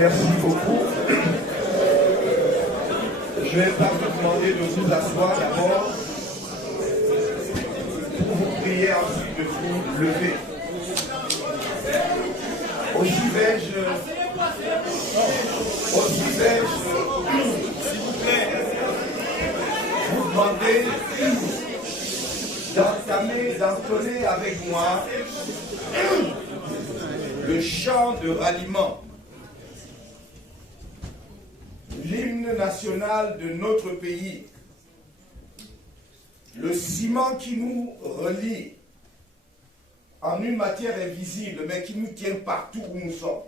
Merci beaucoup. Je vais pas vous demander de vous asseoir d'abord pour vous prier ensuite de vous lever. Aussi vais-je, s'il vous plaît, demander d'entonner avec moi le chant de ralliement, l'hymne national de notre pays, le ciment qui nous relie en une matière invisible, mais qui nous tient partout où nous sommes,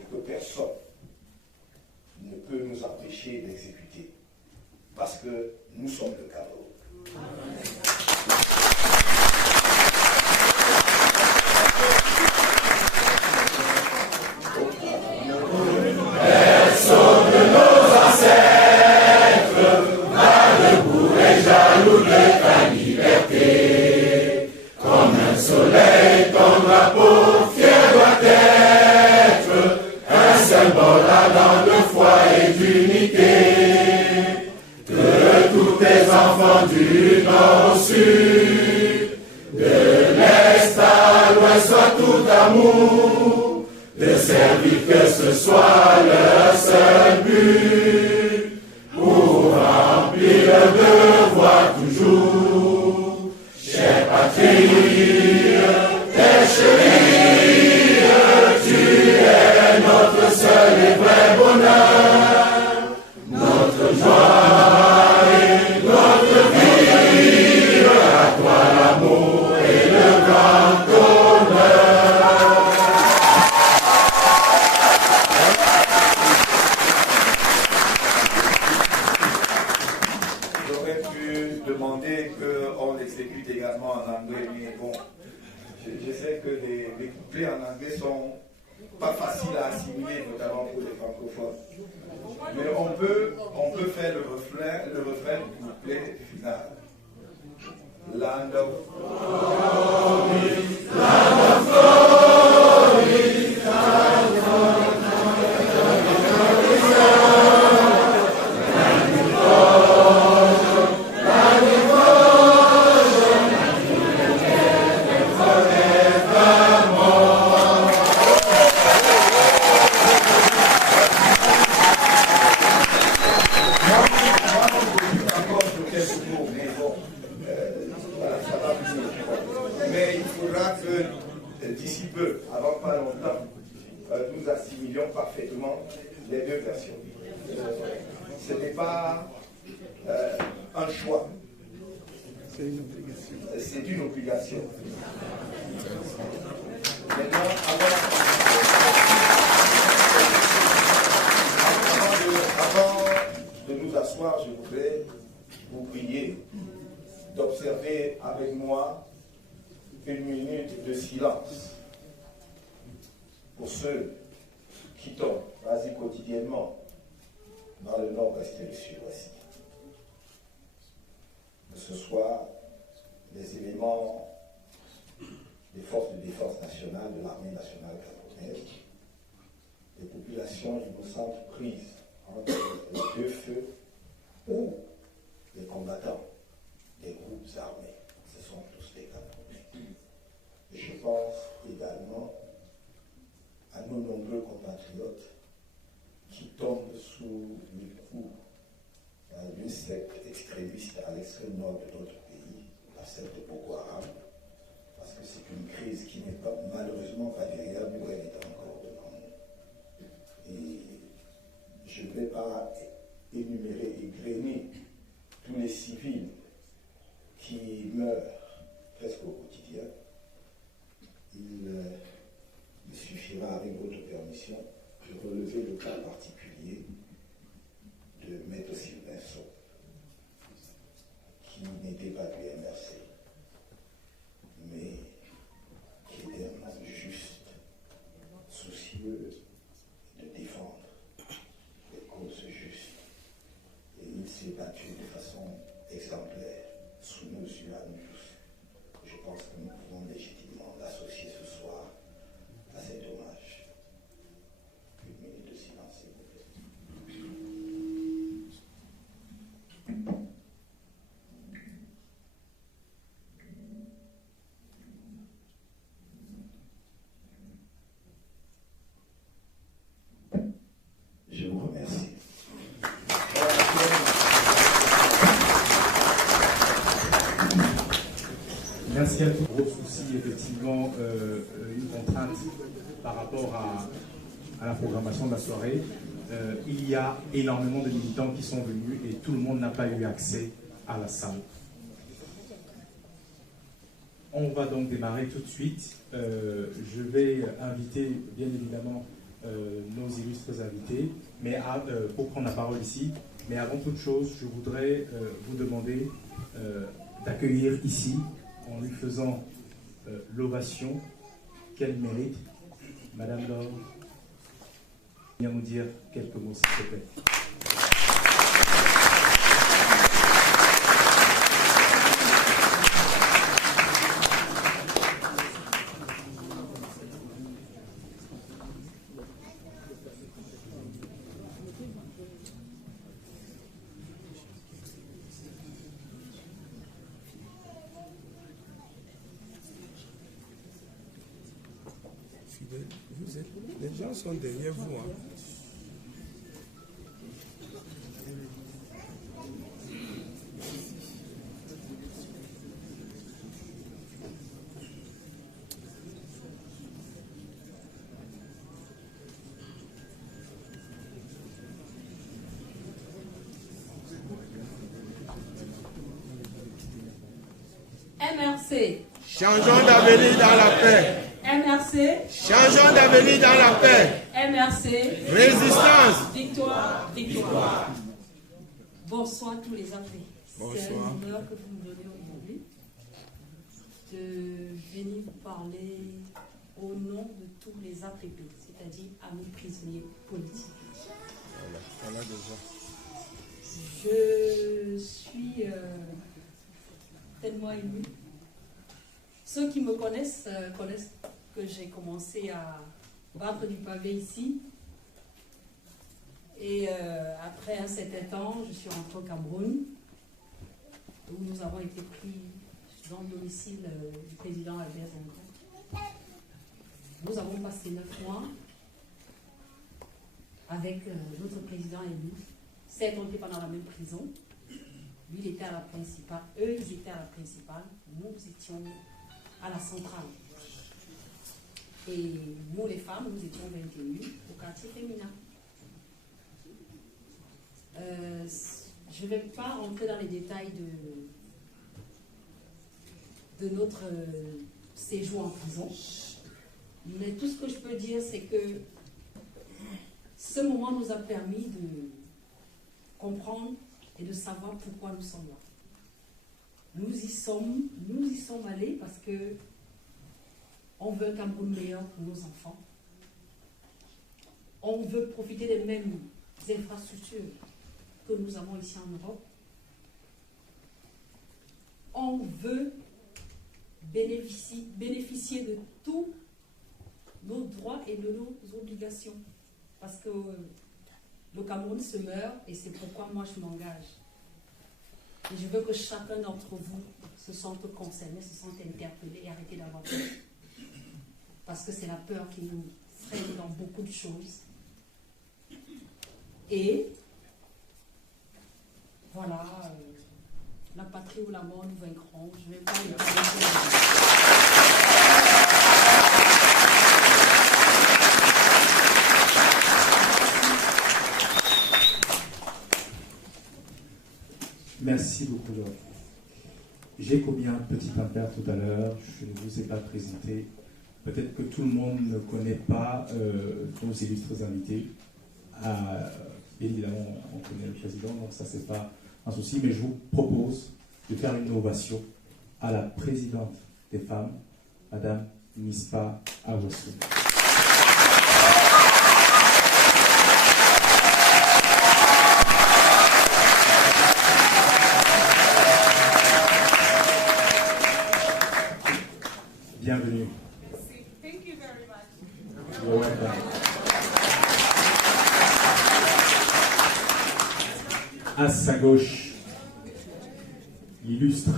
et que personne ne peut nous empêcher d'exécuter, parce que nous sommes le Cameroun. Personne de nos ancêtres va debout et jaloux de ta liberté. Comme un soleil, ton drapeau fier doit être un symbole ardent de foi et d'unité. Que tous tes enfants du nord au sud, de l'est à l'ouest soient tout amour, de servir que ce soit leur seul but, pour remplir le devoir toujours. Chère patrie, tes chéris, tu es notre seul et vrai bonheur, notre joie et notre vie, à toi l'amour et le grand honneur. J'aurais pu demander qu'on l'exécute également en anglais, mais bon, je sais que les couplets en anglais sont pas faciles à assimiler, notamment pour les francophones. Mais on peut faire le refrain du couplet final. Land of glory, land of glory, land of d'ici peu, avant pas longtemps, nous assimilions parfaitement les deux versions. Ce n'est pas un choix. C'est une obligation. C'est une obligation. Maintenant, avant de nous asseoir, je voudrais vous prier d'observer avec moi une minute de silence pour ceux qui tombent quasi quotidiennement dans le nord-est et le sud-ouest. Que ce soit les éléments des forces de défense nationale, de l'armée nationale camerounaise, les populations innocentes prises entre les deux feux ou les combattants des groupes armés. Ce sont tous des Camerounais. Et je pense également à nos nombreux compatriotes qui tombent sous les coups d'une secte extrémiste à l'extrême nord de notre pays, la secte de Boko Haram, parce que c'est une crise qui n'est pas, malheureusement pas derrière nous, elle est encore devant nous. Et je ne vais pas énumérer et grainer tous les civils qui meurent presque au quotidien. Il me suffira, avec votre permission, de relever le cas particulier de Maître Sylvain Sow, qui n'était pas du MRC, mais qui était un homme juste, soucieux de défendre les causes justes. Et il s'est battu de façon exemplaire, sous nos yeux à nous tous. Je pense que nous pouvons légitimement l'associer ce soir à cet hommage. Une minute de silence, s'il vous plaît. Je vous remercie. Merci à tous. Gros souci, effectivement, une contrainte par rapport à la programmation de la soirée. Il y a énormément de militants qui sont venus et tout le monde n'a pas eu accès à la salle. On va donc démarrer tout de suite. Je vais inviter, bien évidemment, nos illustres invités pour prendre la parole ici. Mais avant toute chose, je voudrais vous demander d'accueillir ici, en lui faisant l'ovation qu'elle mérite, Madame Laure. Viens nous dire quelques mots, s'il te plaît. Les gens sont derrière vous. Hein. MRC. Changeons d'avenir dans la paix. MRC. Changeons d'avenir dans la paix. MRC. Résistance. Victoire, victoire. Bonsoir tous les amis. Bonsoir. C'est un honneur que vous me donnez aujourd'hui de venir vous parler au nom de tous les APP, c'est-à-dire amis prisonniers politiques. Voilà déjà. Je suis tellement émue. Ceux qui me connaissent connaissent que j'ai commencé à battre du pavé ici. Et après un certain temps, je suis rentrée au Cameroun, où nous avons été pris dans le domicile du président Albert Zangran. Nous avons passé 9 mois avec notre président élu. Certes, on n'était pas dans la même prison. Lui, il était à la principale. Eux, ils étaient à la principale. Nous étions à la centrale. Et nous, les femmes, nous étions 21 au quartier féminin. Je ne vais pas rentrer dans les détails de notre séjour en prison. Mais tout ce que je peux dire, c'est que ce moment nous a permis de comprendre et de savoir pourquoi nous sommes là. Nous y sommes allés parce que on veut un Cameroun meilleur pour nos enfants. On veut profiter des mêmes infrastructures que nous avons ici en Europe. On veut bénéficier de tous nos droits et de nos obligations. Parce que le Cameroun se meurt et c'est pourquoi moi je m'engage. Et je veux que chacun d'entre vous se sente concerné, se sente interpellé et arrêter d'avoir peur. Parce que c'est la peur qui nous freine dans beaucoup de choses. Et voilà, la patrie ou la mort nous vaincront. Je ne vais pas le parler. Merci beaucoup, Laure. J'ai commis un petit impair tout à l'heure, je ne vous ai pas présenté. Peut-être que tout le monde ne connaît pas nos illustres invités. Évidemment, on connaît le président, donc ça, c'est pas un souci, mais je vous propose de faire une ovation à la présidente des femmes, Madame Mispa Awassou. Bienvenue. Thank you very much. You're welcome. À sa gauche, l'illustre.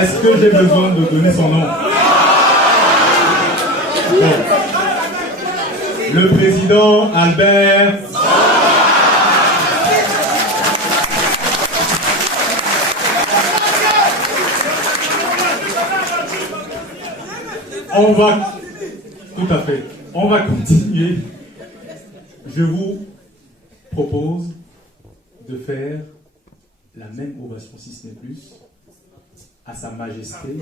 Est-ce que j'ai besoin de donner son nom? Bon. Le président Albert. On va, tout à fait, on va continuer. Je vous propose de faire la même ovation, si ce n'est plus, à Sa Majesté.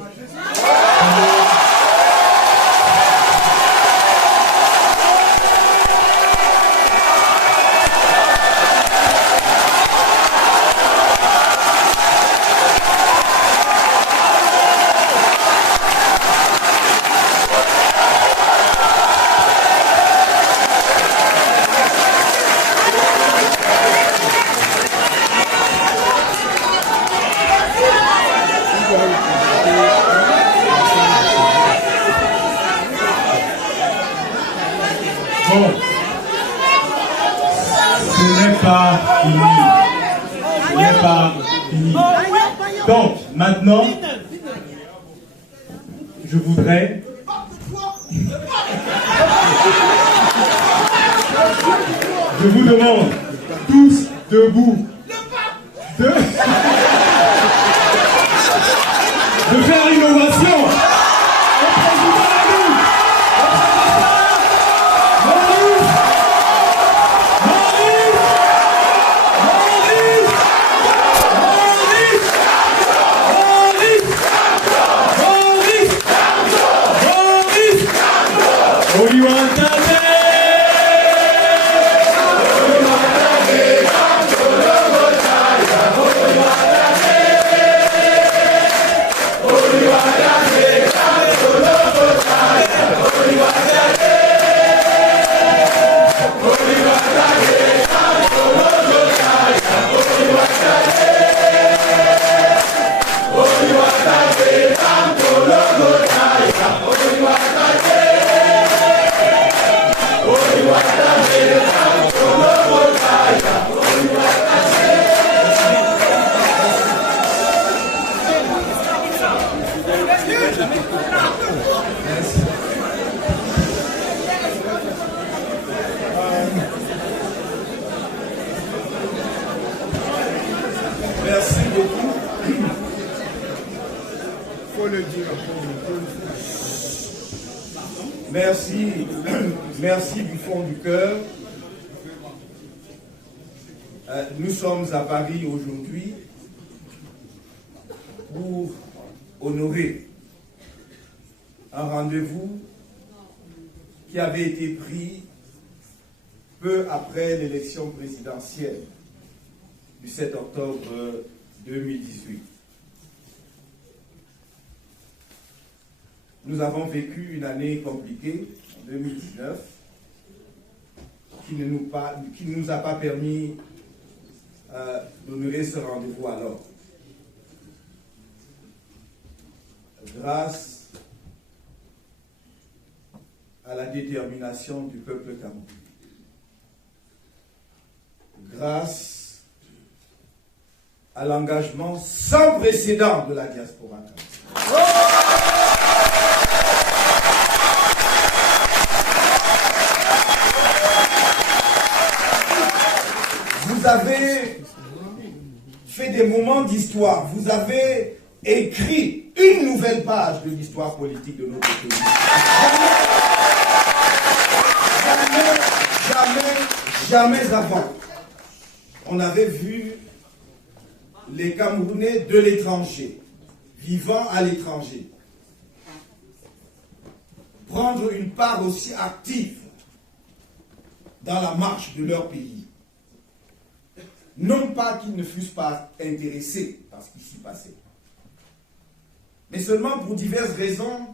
Bon, ce n'est pas fini. Ce n'est pas fini. Donc, maintenant, je voudrais... Je vous demande, tous debout, de faire une ovation. Merci beaucoup. Faut le dire. Merci, merci du fond du cœur. Nous sommes à Paris aujourd'hui pour honorer un rendez-vous qui avait été pris peu après l'élection présidentielle du 7 octobre 2018. Nous avons vécu une année compliquée, en 2019, qui ne nous a pas permis d'honorer ce rendez-vous alors. Grâce à la détermination du peuple camerounais. Grâce à l'engagement sans précédent de la diaspora camerounaise. Vous avez fait des moments d'histoire, vous avez écrit une nouvelle page de l'histoire politique de notre pays. Jamais avant, on avait vu les Camerounais de l'étranger, vivant à l'étranger, prendre une part aussi active dans la marche de leur pays. Non pas qu'ils ne fussent pas intéressés par ce qui s'y passait, mais seulement pour diverses raisons,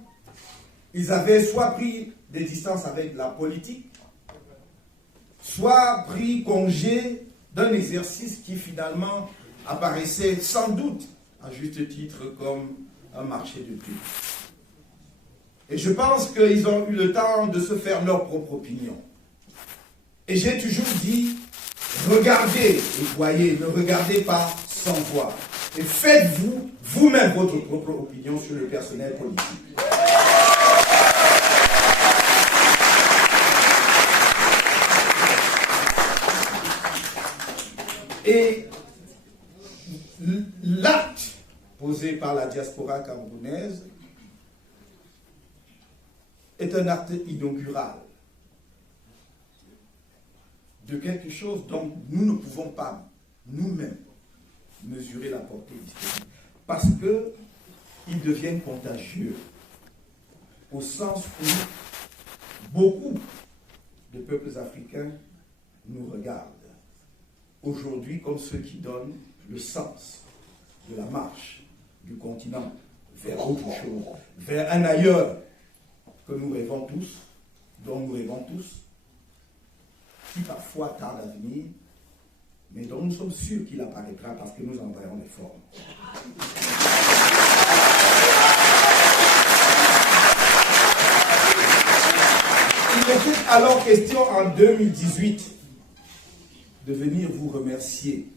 ils avaient soit pris des distances avec la politique, soit pris congé d'un exercice qui finalement apparaissait sans doute, à juste titre, comme un marché de pub. Et je pense qu'ils ont eu le temps de se faire leur propre opinion. Et j'ai toujours dit, regardez et voyez, ne regardez pas sans voir. et faites-vous vous-même votre propre opinion sur le personnel politique. Et l'acte posé par la diaspora camerounaise est un acte inaugural de quelque chose dont nous ne pouvons pas nous-mêmes mesurer la portée historique, parce qu'ils deviennent contagieux, au sens où beaucoup de peuples africains nous regardent aujourd'hui comme ceux qui donnent le sens de la marche du continent vers autre chose, vers un ailleurs que nous rêvons tous, dont nous rêvons tous, qui parfois tarde à venir, mais dont nous sommes sûrs qu'il apparaîtra parce que nous en voyons les formes. Il était alors question en 2018 de venir vous remercier.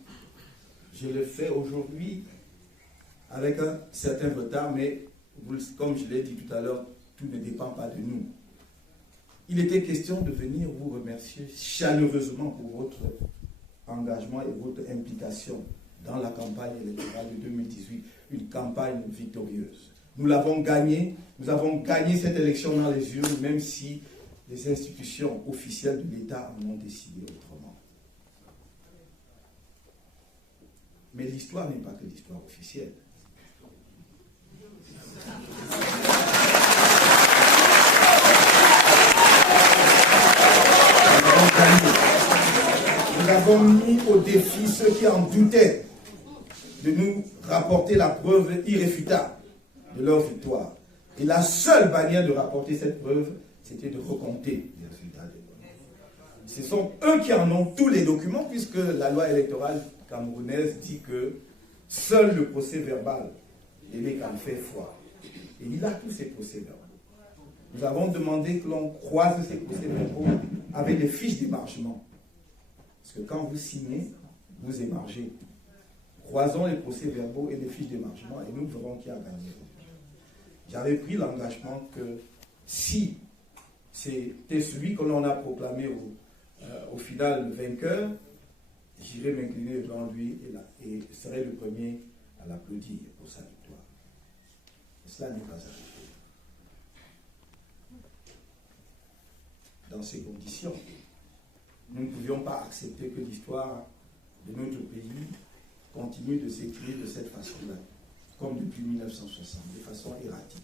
Je le fais aujourd'hui avec un certain retard, mais comme je l'ai dit tout à l'heure, tout ne dépend pas de nous. Il était question de venir vous remercier chaleureusement pour votre engagement et votre implication dans la campagne électorale de 2018, une campagne victorieuse. Nous l'avons gagnée, nous avons gagné cette élection dans les urnes, même si les institutions officielles de l'État en ont décidé autrement. Mais l'histoire n'est pas que l'histoire officielle. Nous avons mis au défi ceux qui en doutaient de nous rapporter la preuve irréfutable de leur victoire. Et la seule manière de rapporter cette preuve, c'était de recompter les résultats des votes. Ce sont eux qui en ont tous les documents, puisque la loi électorale camerounaise dit que seul le procès verbal est qu'en fait foi. Et il a tous ces procès verbaux. Nous avons demandé que l'on croise ces procès verbaux avec des fiches d'émargement. Parce que quand vous signez, vous émargez. Croisons les procès verbaux et les fiches d'émargement et nous verrons qui a gagné. J'avais pris l'engagement que si c'était celui que l'on a proclamé au final vainqueur, j'irai m'incliner devant lui et serai le premier à l'applaudir pour sa victoire. Et cela n'est pas arrivé. Dans ces conditions, nous ne pouvions pas accepter que l'histoire de notre pays continue de s'écrire de cette façon-là, comme depuis 1960, de façon erratique,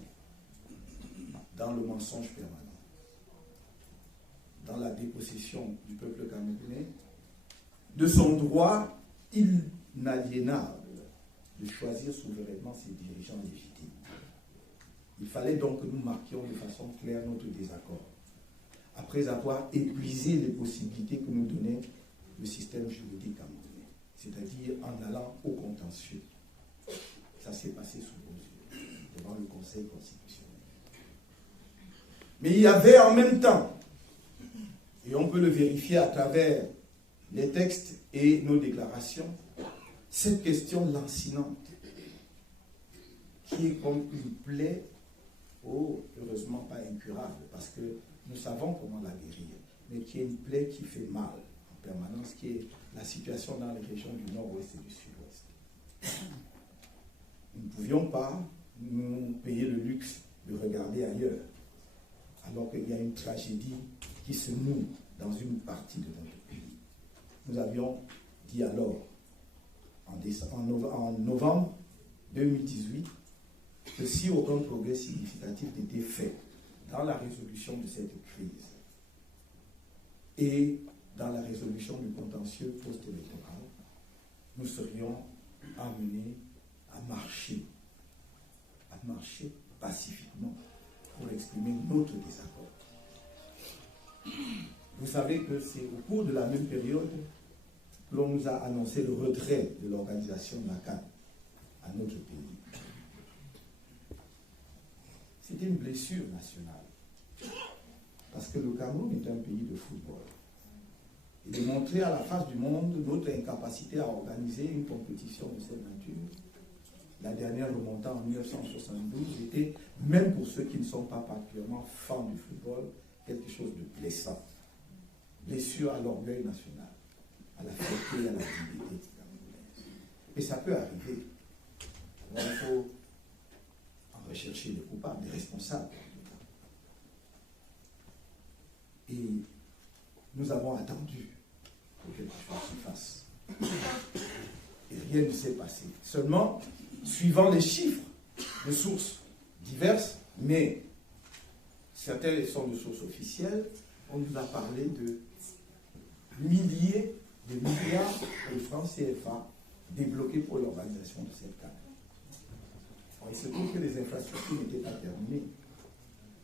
dans le mensonge permanent, dans la dépossession du peuple camerounais, de son droit inaliénable de choisir souverainement ses dirigeants légitimes. Il fallait donc que nous marquions de façon claire notre désaccord, après avoir épuisé les possibilités que nous donnait le système juridique camerounais, c'est-à-dire en allant au contentieux. Ça s'est passé sous vos yeux, devant le Conseil constitutionnel. Mais il y avait en même temps, et on peut le vérifier à travers les textes et nos déclarations, cette question lancinante, qui est comme une plaie, heureusement pas incurable, parce que nous savons comment la guérir, mais qui est une plaie qui fait mal en permanence, qui est la situation dans les régions du nord-ouest et du sud-ouest. Nous ne pouvions pas nous payer le luxe de regarder ailleurs, alors qu'il y a une tragédie qui se noue dans une partie de notre pays. Nous avions dit alors, en novembre 2018, que si aucun progrès significatif n'était fait dans la résolution de cette crise et dans la résolution du contentieux post-électoral, nous serions amenés à marcher pacifiquement pour exprimer notre désaccord. Vous savez que c'est au cours de la même période que l'on nous a annoncé le retrait de l'organisation de la CAN à notre pays. C'était une blessure nationale. Parce que le Cameroun est un pays de football. Et de montrer à la face du monde notre incapacité à organiser une compétition de cette nature la dernière remontée en 1972 était, même pour ceux qui ne sont pas particulièrement fans du football, quelque chose de blessant. Blessure à l'orgueil national, à la fierté, à la dignité camerounaise. Et ça peut arriver. Alors, il faut en rechercher des coupables, des responsables. Et nous avons attendu que quelque chose se fasse. Et rien ne s'est passé. Seulement, suivant les chiffres de sources diverses, mais certaines sont de sources officielles, on nous a parlé de milliers de milliards de francs CFA débloqués pour l'organisation de cette CAN. Il se trouve que les infrastructures n'étaient pas terminées.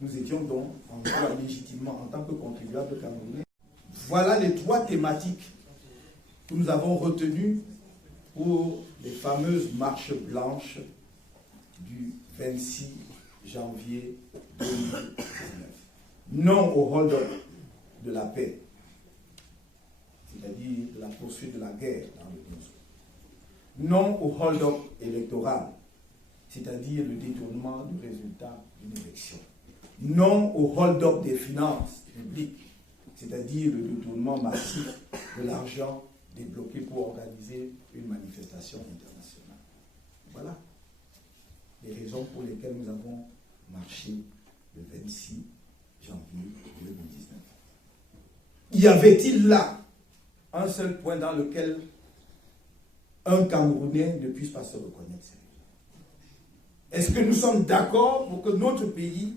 Nous étions donc encore légitimement, en tant que contribuables camerounais. Voilà les 3 thématiques que nous avons retenues pour les fameuses marches blanches du 26 janvier 2019. Non au hold-up de la paix, c'est-à-dire de la poursuite de la guerre dans le Congo. Non au hold-up électoral, c'est-à-dire le détournement du résultat d'une élection. Non au hold-up des finances publiques, c'est-à-dire le détournement massif de l'argent débloqué pour organiser une manifestation internationale. Voilà les raisons pour lesquelles nous avons marché le 26 janvier 2019. Y avait-il là un seul point dans lequel un Camerounais ne puisse pas se reconnaître? Est-ce que nous sommes d'accord pour que notre pays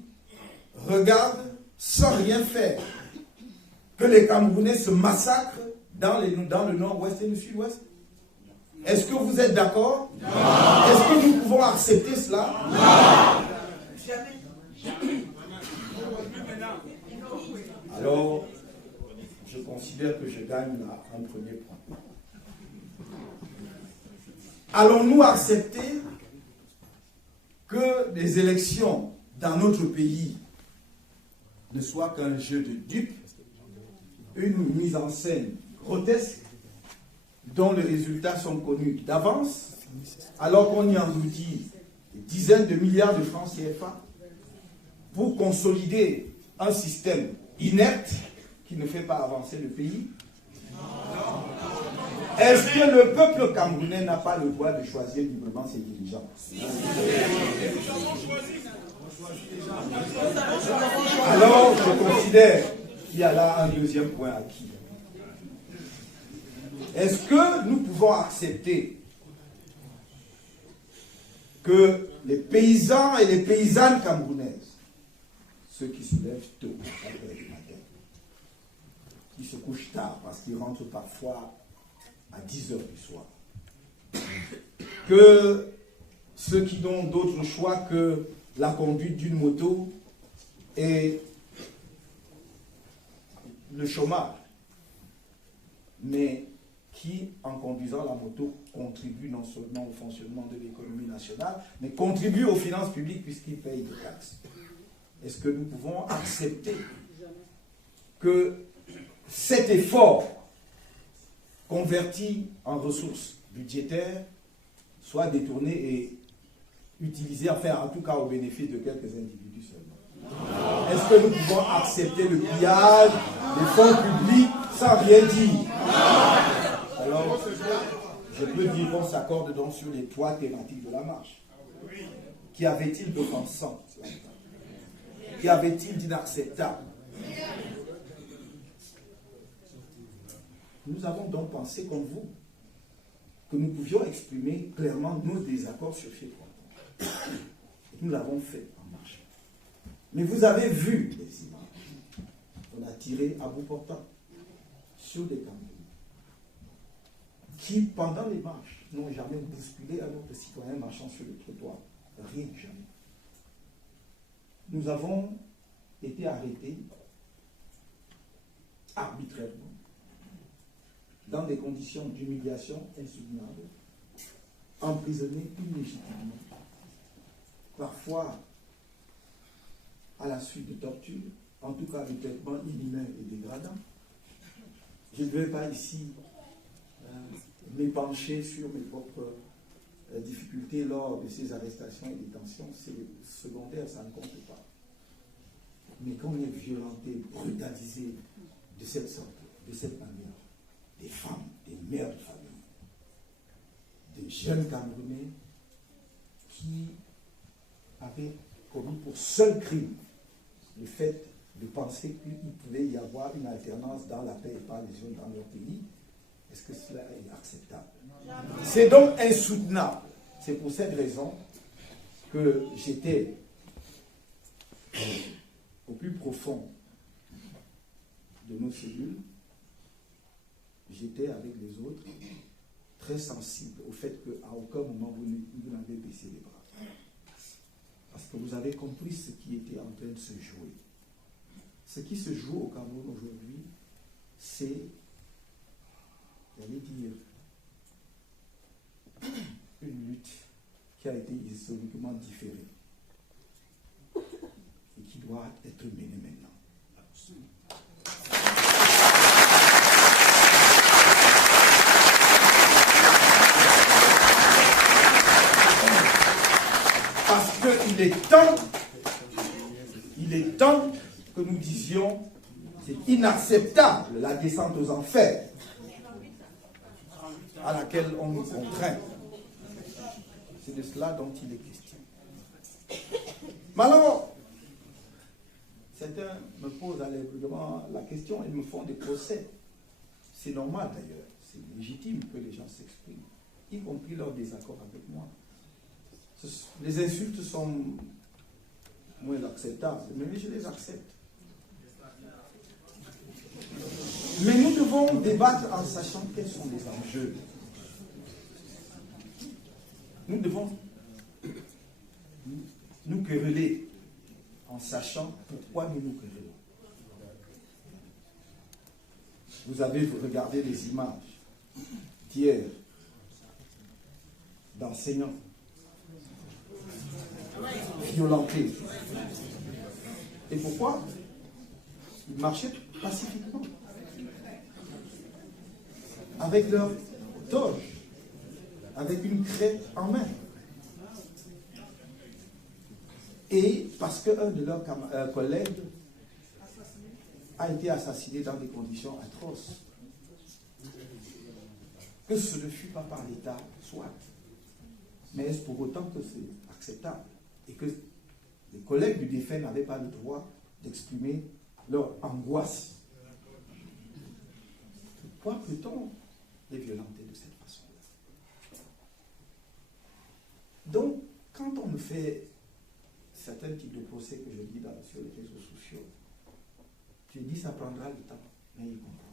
regarde sans rien faire que les Camerounais se massacrent dans le nord-ouest et le sud-ouest? Est-ce que vous êtes d'accord? Est-ce que nous pouvons accepter cela? Alors, je considère que je gagne là un premier point. Allons-nous accepter que les élections dans notre pays ne soient qu'un jeu de dupes, une mise en scène grotesque, dont les résultats sont connus d'avance, alors qu'on y engloutit des dizaines de milliards de francs CFA pour consolider un système inerte qui ne fait pas avancer le pays? Est-ce que le peuple camerounais n'a pas le droit de choisir librement ses dirigeants? Alors, je considère qu'il y a là un deuxième point acquis. Est-ce que nous pouvons accepter que les paysans et les paysannes camerounaises, ceux qui se lèvent tôt, à 4 heures du matin, qui se couchent tard parce qu'ils rentrent parfois à 10 heures du soir, que ceux qui n'ont d'autre choix que la conduite d'une moto et le chômage, mais qui, en conduisant la moto, contribuent non seulement au fonctionnement de l'économie nationale, mais contribuent aux finances publiques puisqu'ils payent des taxes. Est-ce que nous pouvons accepter que cet effort converti en ressources budgétaires soit détourné et utilisé, enfin en tout cas au bénéfice de quelques individus seulement? Est-ce que nous pouvons accepter le pillage des fonds publics sans rien dire? Alors, je peux dire qu'on s'accorde donc sur les 3 thématiques de la marche. Qu'y avait-il d'offensant? Qu'y avait-il d'inacceptable? Nous avons donc pensé, comme vous, que nous pouvions exprimer clairement nos désaccords sur ces 3 points. Nous l'avons fait en marche. Mais vous avez vu les images. On a tiré à bout portant sur des Camerounais qui, pendant les marches, n'ont jamais bousculé un autre citoyen marchant sur le trottoir. Rien, jamais. Nous avons été arrêtés arbitrairement, dans des conditions d'humiliation insoutenables, emprisonnés illégitimement, parfois à la suite de tortures, en tout cas de traitements inhumains et dégradants. Je ne vais pas ici m'épancher sur mes propres difficultés lors de ces arrestations et détentions, c'est secondaire, ça ne compte pas. Mais quand on est violenté, brutalisé de cette sorte, de cette manière, des femmes, des mères de famille, des jeunes Camerounais qui avaient commis pour seul crime le fait de penser qu'il pouvait y avoir une alternance dans la paix et pas les jeunes dans leur pays, est-ce que cela est acceptable? C'est donc insoutenable. C'est pour cette raison que j'étais au plus profond de nos cellules, j'étais avec les autres très sensible au fait qu'à aucun moment vous n'avez baissé les bras. Parce que vous avez compris ce qui était en train de se jouer. Ce qui se joue au Cameroun aujourd'hui, c'est, j'allais dire, une lutte qui a été historiquement différée et qui doit être menée maintenant. Parce qu'il est temps que nous disions, c'est inacceptable la descente aux enfers à laquelle on nous contraint. C'est de cela dont il est question. Mais alors, certains me posent allègrement la question et me font des procès. C'est normal d'ailleurs, c'est légitime que les gens s'expriment, y compris leur désaccord avec moi. Les insultes sont moins acceptables, mais je les accepte. Mais nous devons débattre en sachant quels sont les enjeux. Nous devons nous quereller en sachant pourquoi nous nous querellons. Vous avez regardé les images d'hier d'enseignants violentés. Et pourquoi? Ils marchaient pacifiquement, avec leur toge, avec une craie en main. Et parce qu'un de leurs collègues a été assassiné dans des conditions atroces. Que ce ne fut pas par l'État, soit. Mais est-ce pour autant que c'est acceptable? Et que les collègues du défunt n'avaient pas le droit d'exprimer leur angoisse? Pourquoi peut-on les violenter de cette façon-là? Donc, quand on me fait certains types de procès que je lis sur les réseaux sociaux, je dis ça prendra le temps, mais ils comprendront.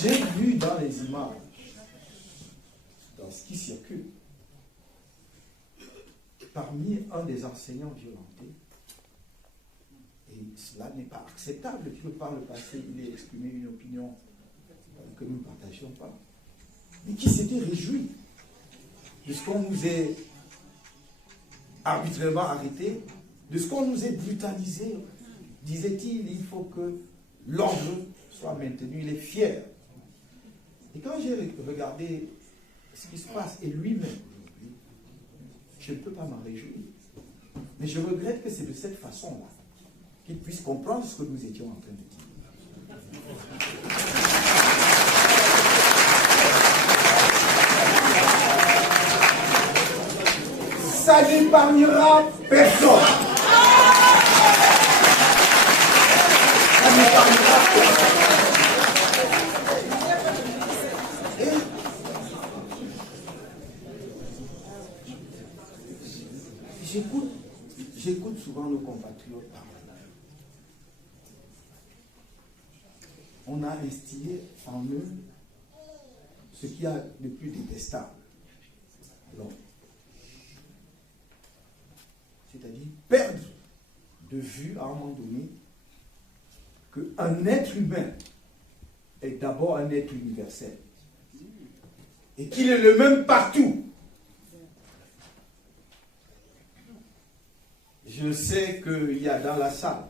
J'ai vu dans les images, dans ce qui circule, parmi un des enseignants violentés, et cela n'est pas acceptable que par le passé il ait exprimé une opinion que nous ne partagions pas, mais qui s'était réjoui de ce qu'on nous ait arbitrairement arrêtés, de ce qu'on nous ait brutalisé. Disait-il, il faut que l'ordre soit maintenu, il est fier. Et quand j'ai regardé ce qui se passe, et lui-même aujourd'hui, je ne peux pas m'en réjouir. Mais je regrette que c'est de cette façon-là qu'il puisse comprendre ce que nous étions en train de dire. Ça n'épargnera personne. Ça n'épargnera personne. J'écoute souvent nos compatriotes parler. On a instillé en eux ce qu'il y a de plus détestable. Alors, c'est-à-dire perdre de vue à un moment donné qu'un être humain est d'abord un être universel et qu'il est le même partout. Je sais qu'il y a dans la salle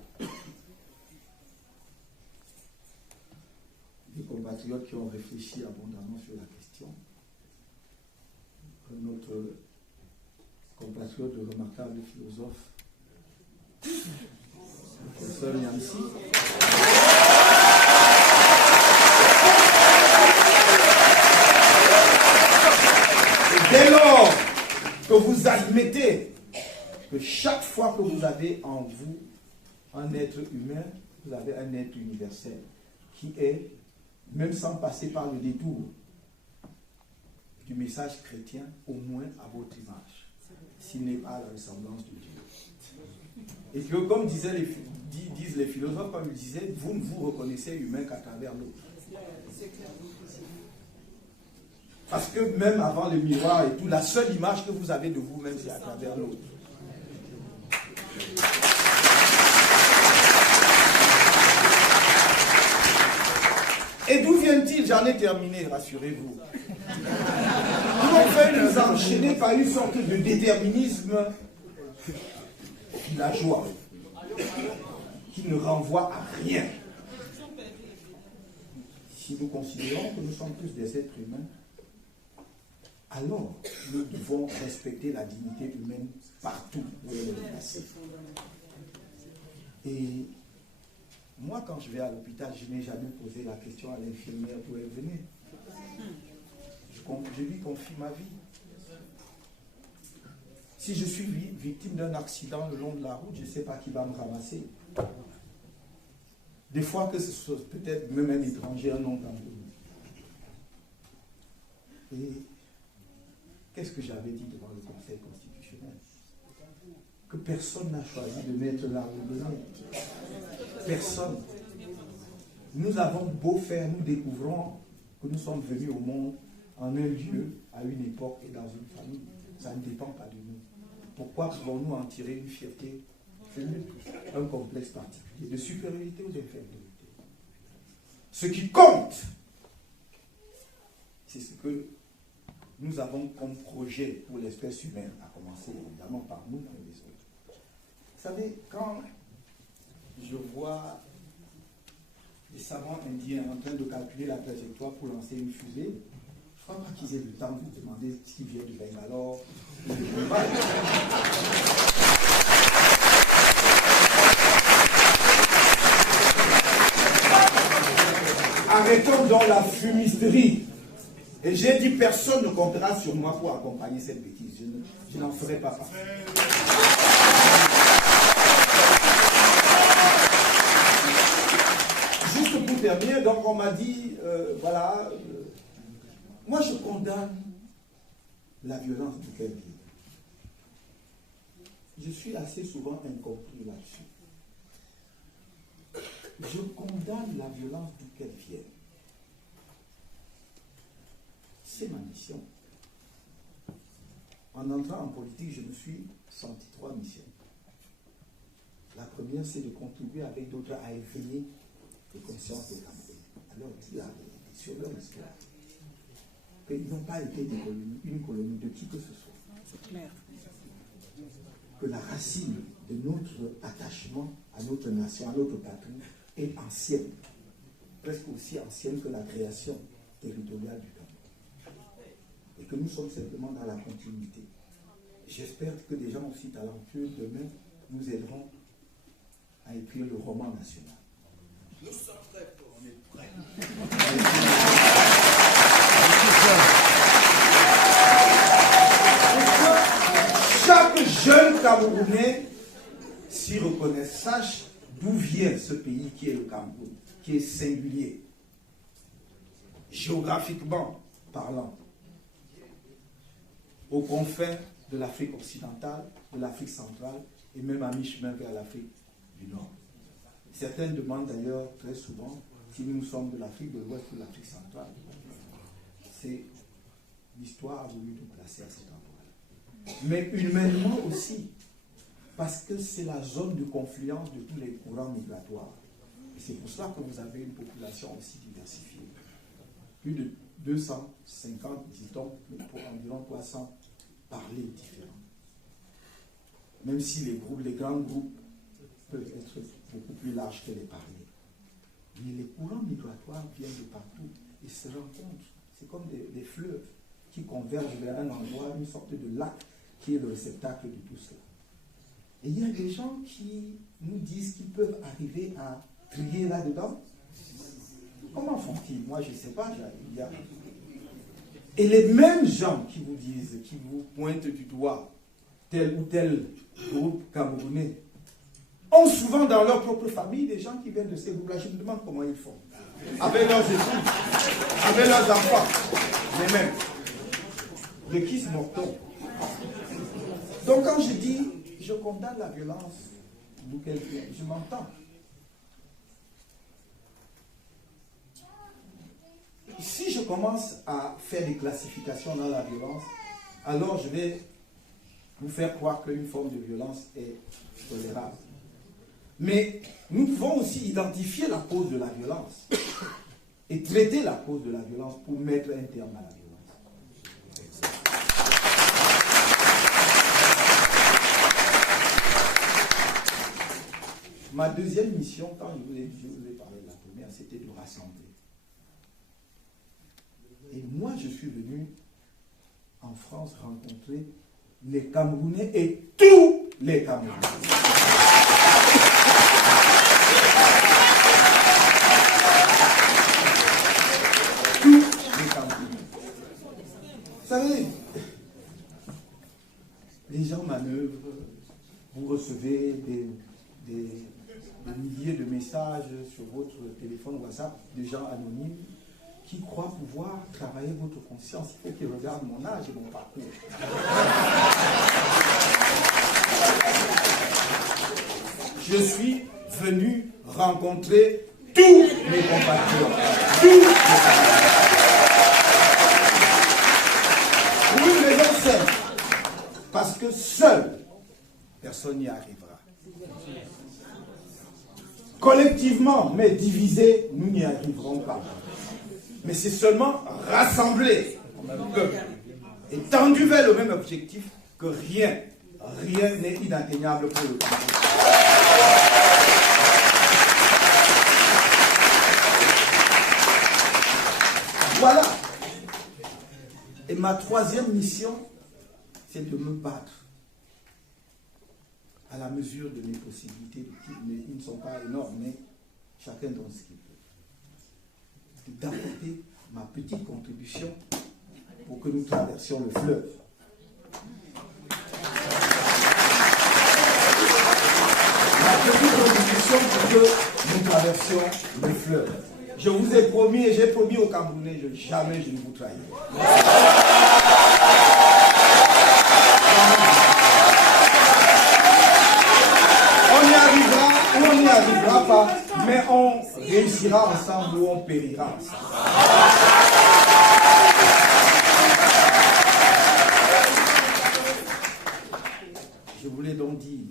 compatriotes qui ont réfléchi abondamment sur la question. Notre compatriote, le remarquable philosophe, le professeur Yancy. Et dès lors que vous admettez que chaque fois que vous avez en vous un être humain, vous avez un être universel qui est, même sans passer par le détour du message chrétien, au moins à votre image, s'il n'est pas à la ressemblance de Dieu. Et que, comme disent les philosophes, comme ils disaient, vous ne vous reconnaissez humain qu'à travers l'autre. Parce que même avant le miroir et tout, la seule image que vous avez de vous-même, c'est à travers l'autre. Et d'où vient-il? J'en ai terminé, rassurez-vous. Nous on fait nous enchaîner par une sorte de déterminisme villageois qui ne renvoie à rien. Si nous considérons que nous sommes tous des êtres humains, alors nous devons respecter la dignité humaine partout où elle est placée. Et moi, quand je vais à l'hôpital, je n'ai jamais posé la question à l'infirmière d'où elle venait. Je lui confie ma vie. Si je suis victime d'un accident le long de la route, je ne sais pas qui va me ramasser. Des fois que ce soit peut-être même un étranger, un non-camerounais. Et qu'est-ce que j'avais dit devant le Conseil constitutionnel? Que personne n'a choisi de mettre l'arbre de l'homme. Personne. Nous avons beau faire, nous découvrons que nous sommes venus au monde en un lieu, à une époque et dans une famille. Ça ne dépend pas de nous. Pourquoi pouvons-nous en tirer une fierté, un complexe particulier de supériorité ou d'infériorité? Ce qui compte, c'est ce que nous avons comme projet pour l'espèce humaine, à commencer évidemment par nous et les autres. Vous savez, quand je vois les savants indiens en train de calculer la trajectoire pour lancer une fusée, je ne crois pas qu'ils aient le temps de vous demander s'ils viennent du Bangalore ou de Mumbai. Arrêtons donc la fumisterie. Et j'ai dit, personne ne comptera sur moi pour accompagner cette bêtise. Je n'en ferai pas partie. Juste pour terminer, donc on m'a dit, voilà, moi je condamne la violence de quelle vie. Je suis assez souvent incompris là-dessus. Je condamne la violence d'où qu'elle vienne. C'est ma mission. En entrant en politique, je me suis senti 3 missions. La première, c'est de contribuer avec d'autres à éveiller les consciences des Camerounais. Alors, il y a sur leur histoire qu'ils n'ont pas été une colonie de qui que ce soit. Que la racine de notre attachement à notre nation, à notre patrie, est ancienne, presque aussi ancienne que la création territoriale du Cameroun. Et que nous sommes simplement dans la continuité. J'espère que des gens aussi talentueux demain nous aideront à écrire le roman national. Nous sommes prêts, on est prêts. Chaque jeune Camerounais s'y reconnaisse, sache d'où vient ce pays qui est le Cameroun, qui est singulier, géographiquement parlant, aux confins de l'Afrique occidentale, de l'Afrique centrale et même à mi-chemin vers l'Afrique du Nord. Certains demandent d'ailleurs très souvent si nous sommes de l'Afrique de l'Ouest ou de l'Afrique centrale. C'est l'histoire a voulu nous placer à cet endroit-là. Mais humainement aussi, parce que c'est la zone de confluence de tous les courants migratoires. Et c'est pour cela que vous avez une population aussi diversifiée. Plus de 250, dit-on, pour environ 300 parlers différents. Même si les grands groupes peuvent être beaucoup plus larges que les parlers. Mais les courants migratoires viennent de partout. ils se rencontrent. C'est comme des fleuves qui convergent vers un endroit, une sorte de lac qui est le réceptacle de tout cela. Et il y a des gens qui nous disent qu'ils peuvent arriver à trier là-dedans. Comment font-ils? Moi, je ne sais pas. Et les mêmes gens qui vous disent, qui vous pointent du doigt tel ou tel groupe camerounais, ont souvent dans leur propre famille des gens qui viennent de ces groupes-là. Je me demande comment ils font. Avec leurs époux, avec leurs enfants, les mêmes. De qui se moque-t-on? Donc quand je dis, je condamne la violence, d'où qu'elle vient, je m'entends. Si je commence à faire des classifications dans la violence, alors je vais vous faire croire qu'une forme de violence est tolérable. Mais nous pouvons aussi identifier la cause de la violence et traiter la cause de la violence pour mettre un terme à la violence. Ma deuxième mission, quand je vous ai parlé de la première, c'était de rassembler. Et moi, je suis venu en France rencontrer les Camerounais et tous les Camerounais. Tous les Camerounais. Vous savez, les gens manœuvrent, vous recevez des milliers de messages sur votre téléphone WhatsApp, des gens anonymes qui croient pouvoir travailler votre conscience. Il faut qu'ils regardent mon âge et mon parcours. Je suis venu rencontrer tous mes compatriotes. Tous mes compatriotes. Pour une raison simple. Parce que seul, personne n'y arrivera. Collectivement, mais divisés, nous n'y arriverons pas. Mais c'est seulement rassemblés comme un peuple et tendu vers le même objectif que rien n'est inatteignable pour le Cameroun. Voilà. Et ma troisième mission, c'est de me battre à la mesure de mes possibilités, ils ne sont pas énormes, mais chacun donne ce qu'il peut. D'apporter ma petite contribution pour que nous traversions le fleuve. Ma petite contribution pour que nous traversions le fleuve. Je vous ai promis et j'ai promis aux Camerounais, jamais je ne vous trahirai. On y arrivera ou on n'y arrivera pas, mais on réussira ensemble ou on périra ensemble. Je voulais donc dire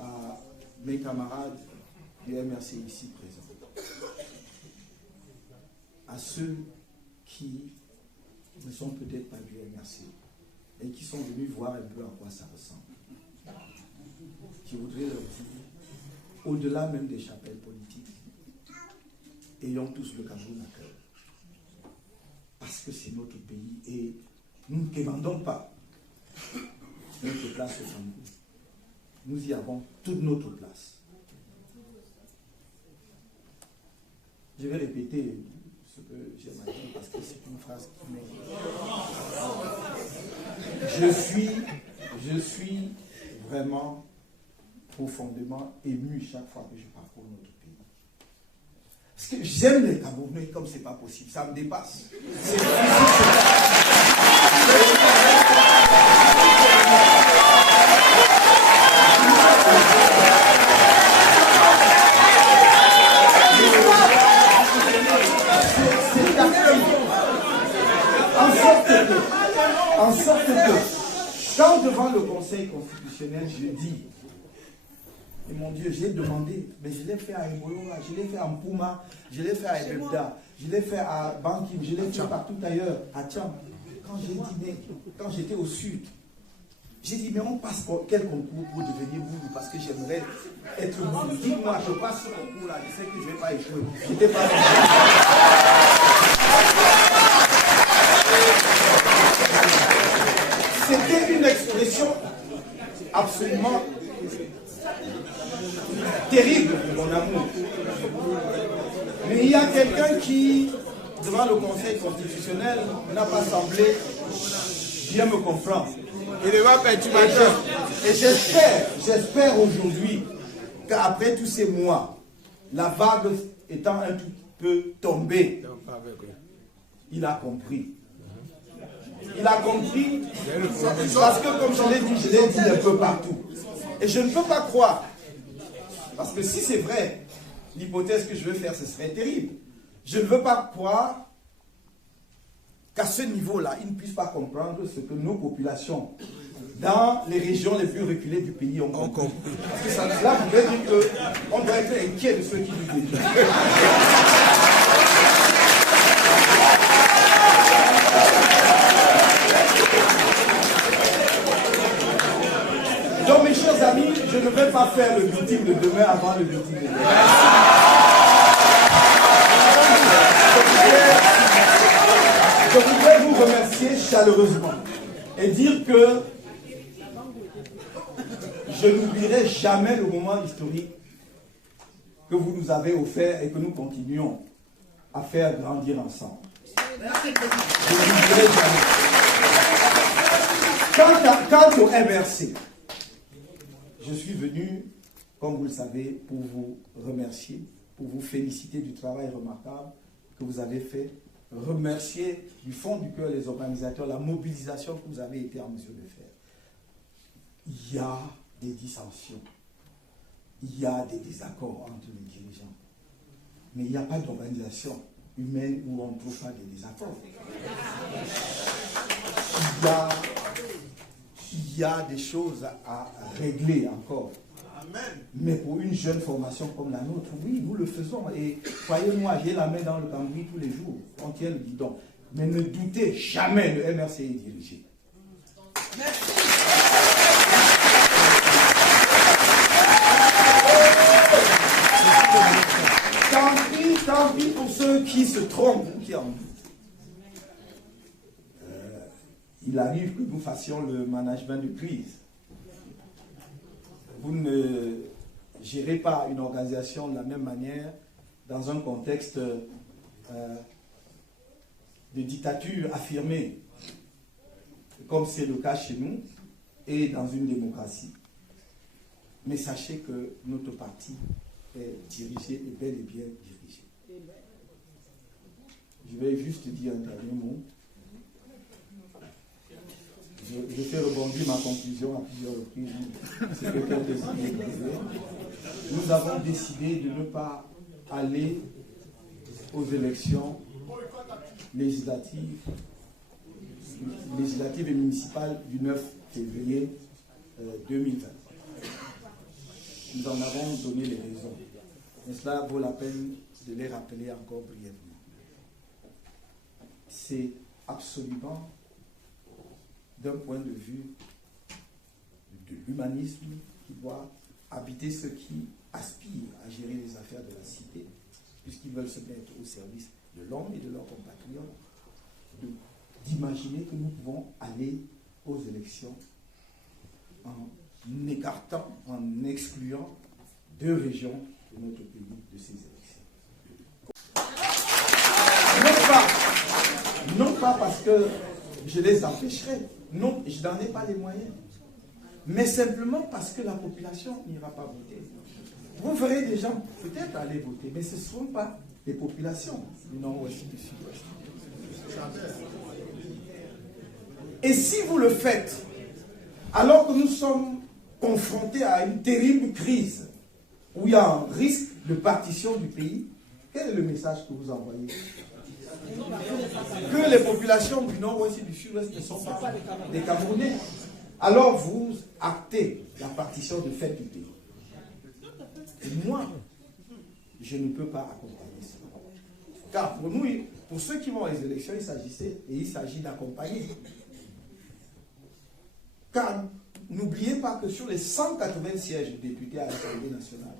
à mes camarades du MRC ici présents, à ceux qui ne sont peut-être pas du MRC et qui sont venus voir un peu à quoi ça ressemble. Je voudrais leur dire, au-delà même des chapelles politiques, ayons tous le Cameroun à cœur. Parce que c'est notre pays et nous ne demandons pas notre place au Cameroun. Nous y avons toute notre place. Je vais répéter ce que j'ai dit parce que c'est une phrase qui m'est... Je suis vraiment profondément ému chaque fois que je parcours notre pays. Parce que j'aime les Camerounais comme c'est pas possible, ça me dépasse. En sorte que, quand devant le Conseil constitutionnel, je dis, et mon Dieu, j'ai demandé, mais je l'ai fait à Ebola, je l'ai fait à Mpouma, je l'ai fait à Ebebda, je l'ai fait à Bankim, je l'ai fait partout ailleurs, à Tcham. Quand j'ai dîné, quand j'étais au sud, J'ai dit, mais on passe quel concours pour devenir boulou? Parce que j'aimerais être boulou. Dis-moi, je passe ce concours-là, je sais que je ne vais pas échouer. J'étais pas... C'était une expression absolument terrible de mon amour. Mais il y a quelqu'un qui, devant le Conseil constitutionnel, n'a pas semblé bien me comprendre. Il va perturbateur. Et j'espère aujourd'hui qu'après tous ces mois, la vague étant un tout peu tombée, il a compris. Il a compris parce que, comme je l'ai dit un peu partout. Et je ne peux pas croire, parce que si c'est vrai, l'hypothèse que je veux faire, ce serait terrible. Je ne veux pas croire qu'à ce niveau-là, ils ne puissent pas comprendre ce que nos populations, dans les régions les plus reculées du pays, ont compris. Parce que cela voudrait dire qu'on doit être inquiet de ceux qui nous détruisent. Donc mes chers amis, je ne vais pas faire le meeting de demain avant le meeting de demain. Je voudrais vous remercier chaleureusement et dire que je n'oublierai jamais le moment historique que vous nous avez offert et que nous continuons à faire grandir ensemble. Je ne l'oublierai jamais. Quant au MRC, je suis venu, comme vous le savez, pour vous remercier, pour vous féliciter du travail remarquable que vous avez fait, remercier du fond du cœur les organisateurs, la mobilisation que vous avez été en mesure de faire. Il y a des dissensions, il y a des désaccords entre les dirigeants, mais il n'y a pas d'organisation humaine où on ne trouve pas des désaccords. Il y a des choses à régler encore. Mais pour une jeune formation comme la nôtre, oui, nous le faisons. Et croyez-moi, j'ai la main dans le cambouis tous les jours. On tient le guidon. Mais ne doutez jamais, le MRC est dirigé. Tant pis pour ceux qui se trompent ou qui en doutent. Il arrive que nous fassions le management de crise. Vous ne gérez pas une organisation de la même manière dans un contexte de dictature affirmée, comme c'est le cas chez nous, et dans une démocratie. Mais sachez que notre parti est dirigé, est bel et bien dirigé. Je vais juste dire un dernier mot. Je fais rebondir ma conclusion à plusieurs reprises. C'est que quelques idées. Nous avons décidé de ne pas aller aux élections législatives et municipales du 9 février 2020. Nous en avons donné les raisons. Mais cela vaut la peine de les rappeler encore brièvement. C'est absolument, d'un point de vue de l'humanisme, qui doit habiter ceux qui aspirent à gérer les affaires de la cité, puisqu'ils veulent se mettre au service de l'homme et de leurs compatriotes, d'imaginer que nous pouvons aller aux élections en écartant, en excluant deux régions de notre pays de ces élections. Non pas parce que je les empêcherai, non, je n'en ai pas les moyens, mais simplement parce que la population n'ira pas voter. Vous verrez des gens peut-être aller voter, mais ce ne seront pas les populations du nord-ouest et du sud-ouest. Et si vous le faites, alors que nous sommes confrontés à une terrible crise, où il y a un risque de partition du pays, quel est le message que vous envoyez? Que les populations du nord-ouest et du sud-ouest ne sont pas des Camerounais. Alors vous actez la partition de fait du pays. Et moi, je ne peux pas accompagner ça. Car pour nous, pour ceux qui vont aux élections, il s'agit d'accompagner. Car n'oubliez pas que sur les 180 sièges de députés à l'Assemblée nationale,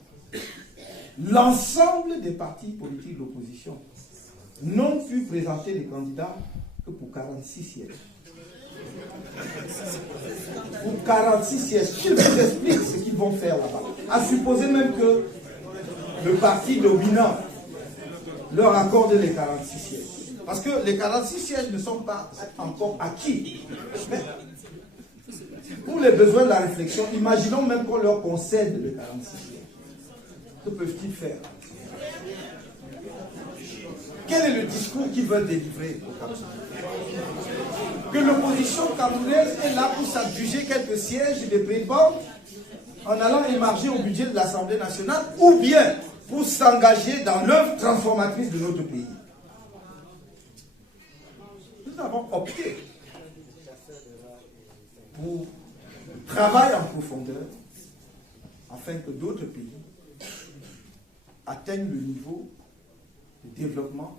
l'ensemble des partis politiques d'opposition n'ont pu présenter des candidats que pour 46 sièges. Pour 46 sièges. Qu'ils vous expliquent ce qu'ils vont faire là-bas. À supposer même que le parti dominant leur accorde les 46 sièges. Parce que les 46 sièges ne sont pas encore acquis. Mais pour les besoins de la réflexion, imaginons même qu'on leur concède les 46 sièges. Que peuvent-ils faire? Quel est le discours qu'ils veulent délivrer au Cameroun? Que l'opposition camerounaise est là pour s'adjuger quelques sièges des prébendes en allant émarger au budget de l'Assemblée nationale, ou bien pour s'engager dans l'œuvre transformatrice de notre pays. Nous avons opté pour travailler en profondeur afin que d'autres pays atteignent le niveau de développement,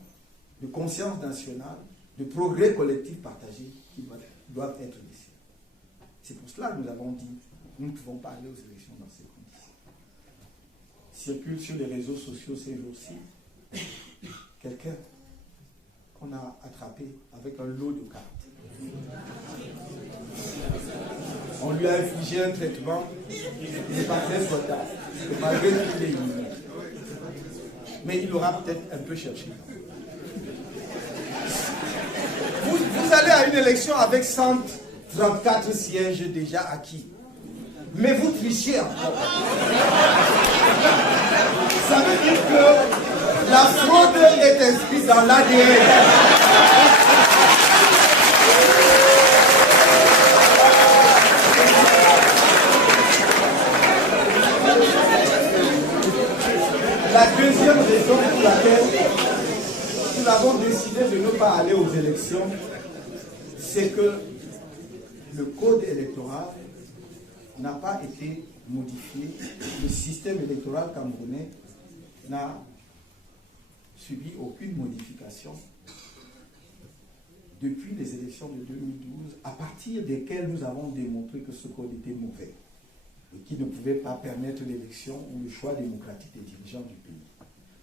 de conscience nationale, de progrès collectif partagé qui doivent être ici. C'est pour cela que nous avons dit nous ne pouvons pas aller aux élections dans ces conditions. Circule sur les réseaux sociaux ces jours-ci quelqu'un qu'on a attrapé avec un lot de cartes. On lui a infligé un traitement qui n'est pas très souhaitable, malgré qu'il est immunitaire. Mais il aura peut-être un peu cherché. Vous allez à une élection avec 134 sièges déjà acquis. Mais vous trichez encore. Ça veut dire que la fraude est inscrite dans l'ADN. La deuxième raison pour laquelle nous avons décidé de ne pas aller aux élections, c'est que le code électoral n'a pas été modifié. Le système électoral camerounais n'a subi aucune modification depuis les élections de 2012, à partir desquelles nous avons démontré que ce code était mauvais et qui ne pouvait pas permettre l'élection ou le choix démocratique des dirigeants du pays.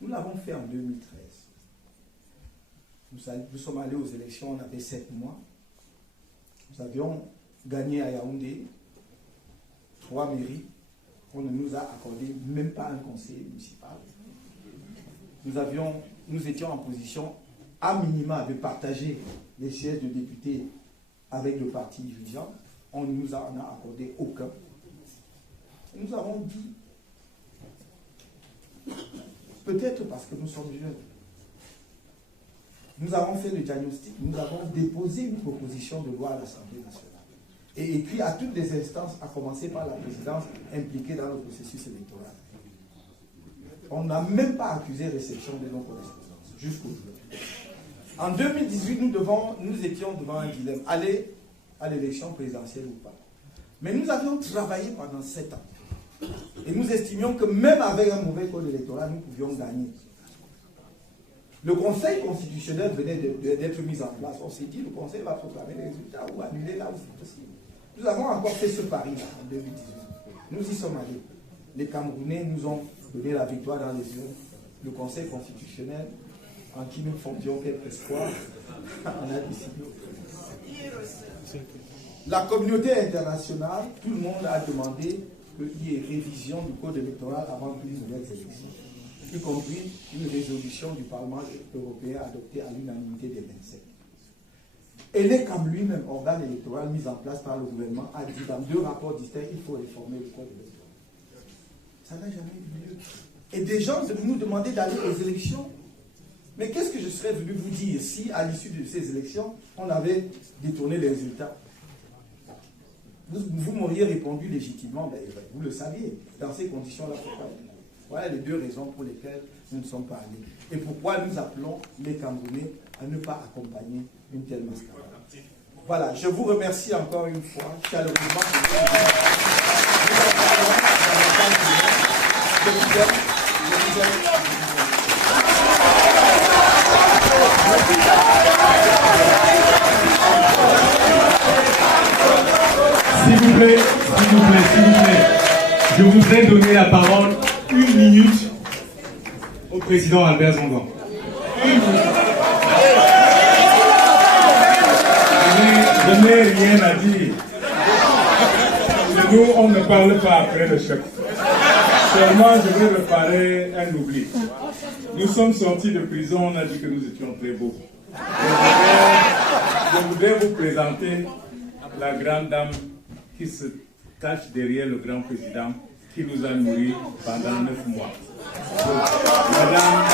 Nous l'avons fait en 2013. Nous sommes allés aux élections, on avait 7 mois. Nous avions gagné à Yaoundé 3 mairies. On ne nous a accordé même pas un conseiller municipal. Nous étions en position à minima de partager les sièges de députés avec le parti dirigeant. On ne nous en a accordé aucun. Nous avons dit, peut-être parce que nous sommes jeunes, nous avons fait le diagnostic, nous avons déposé une proposition de loi à l'Assemblée nationale. Et puis à toutes les instances, à commencer par la présidence impliquée dans le processus électoral. On n'a même pas accusé réception de non-correspondance, jusqu'aujourd'hui. En 2018, nous étions devant un dilemme, aller à l'élection présidentielle ou pas. Mais nous avions travaillé pendant 7 ans. Et nous estimions que même avec un mauvais code électoral, nous pouvions gagner. Le Conseil constitutionnel venait d'être mis en place. On s'est dit, le Conseil va proclamer les résultats ou annuler là où c'est possible. Nous avons encore fait ce pari-là en 2018. Nous y sommes allés. Les Camerounais nous ont donné la victoire dans les urnes. Le Conseil constitutionnel, en qui nous fondions quelques espoirs, on a décidé. La communauté internationale, tout le monde a demandé qu'il y ait révision du code électoral avant plus de nouvelles élections, y compris une résolution du Parlement européen adoptée à l'unanimité des 27. Et l'ECAM lui-même, organe électoral mis en place par le gouvernement, a dit dans 2 rapports distincts qu'il faut réformer le code électoral. Ça n'a jamais eu lieu. Et des gens nous demandaient d'aller aux élections. Mais qu'est-ce que je serais venu vous dire si, à l'issue de ces élections, on avait détourné les résultats? Vous m'auriez répondu légitimement, ben, vous le saviez, dans ces conditions-là, pourquoi? Voilà les 2 raisons pour lesquelles nous ne sommes pas allés. Et pourquoi nous appelons les Camerounais à ne pas accompagner une telle mascarade. Voilà, je vous remercie encore une fois, chaleureusement. S'il vous plaît. s'il vous plaît. Je voudrais donner la parole 1 minute au président Albert Zongan. 1 minute. Je n'ai rien à dire. Nous, on ne parle pas après le chef. Seulement, je vais réparer un oubli. Nous sommes sortis de prison, on a dit que nous étions très beaux. Je voudrais vous présenter la grande dame qui se cache derrière le grand président qui nous a nourris pendant 9 mois. Madame...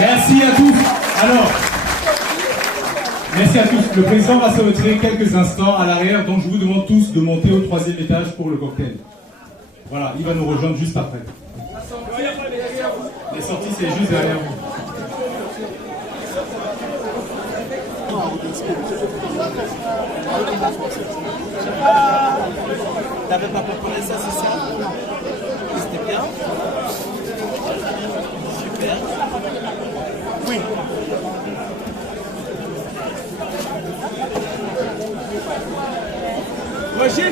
Merci à tous. Alors, merci à tous. Le président va se retirer quelques instants à l'arrière, donc je vous demande tous de monter au 3e étage pour le cocktail. Voilà, il va nous rejoindre juste après. Les sorties, c'est juste derrière vous. T'avais pas préparé ça, c'est ça? C'était bien? Super. Oui. Roger.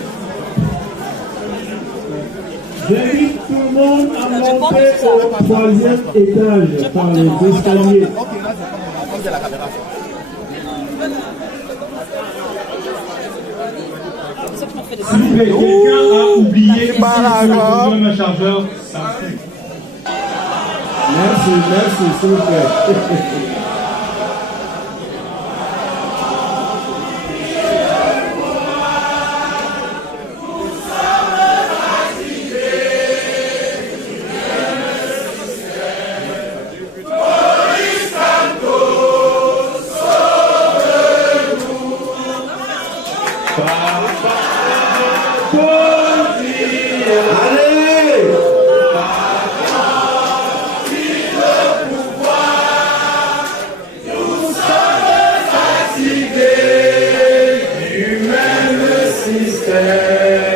J'invite tout le monde à monter au 3e étage par les escaliers. S'il vous plaît, quelqu'un a oublié ici un chargeur. Merci, s'il vous plaît. Système.